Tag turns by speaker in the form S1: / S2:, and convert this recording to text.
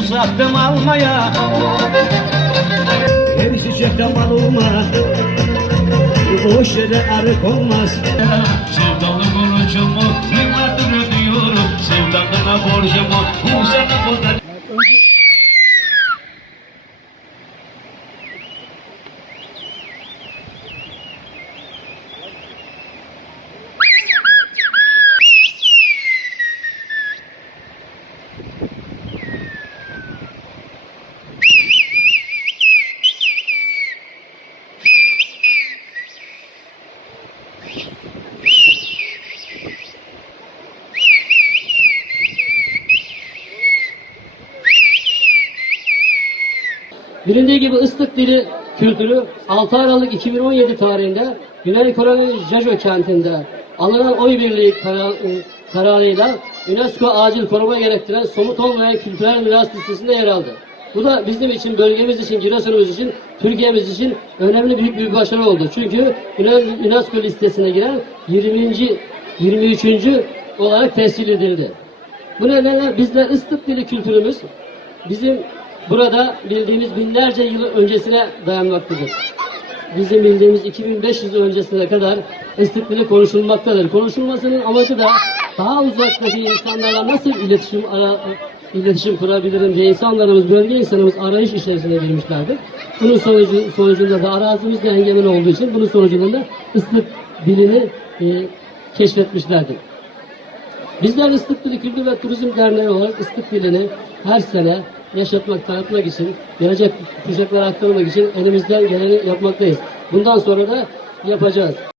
S1: uzaktım almaya. Her çiçekten bal olmaz. Boş yere arı konmaz
S2: Sevdalı borcumu yıllardır ödüyorum. Sevdalına borcumu bu sana kadar
S3: Bilindiği gibi ıslık dili kültürü 6 Aralık 2017 tarihinde Güney Kore'nin Jeju kentinde alınan oy birliği karar- kararıyla UNESCO acil koruma gerektiren somut olmayan kültürel miras listesinde yer aldı. Bu da bizim için, bölgemiz için, Giresun'umuz için, Türkiye'miz için önemli büyük bir başarı oldu. Çünkü UNESCO listesine giren 20. 23. olarak tescil edildi. Bu nedenle bizde ıslık dili kültürümüz bizim burada bildiğimiz binlerce yıl öncesine dayanmaktadır. Bizim bildiğimiz 2500 yıl öncesine kadar ıslık dili konuşulmaktadır. Konuşulmasının amacı da daha uzaktaki insanlarla nasıl iletişim ara, iletişim kurabilirim diye insanlarımız, bölge insanımız arayış içerisine girmişlerdir. Bunun sonucu, sonucunda da arazimizde engemen olduğu için bunun sonucunda ıslık dilini e, keşfetmişlerdir. Bizler Islık Dili Kültür ve Turizm Derneği olarak Islık Dili'ni her sene yaşatmak, tanıtmak için, gelecek kuşaklara aktarmak için elimizden geleni yapmaktayız. Bundan sonra da yapacağız.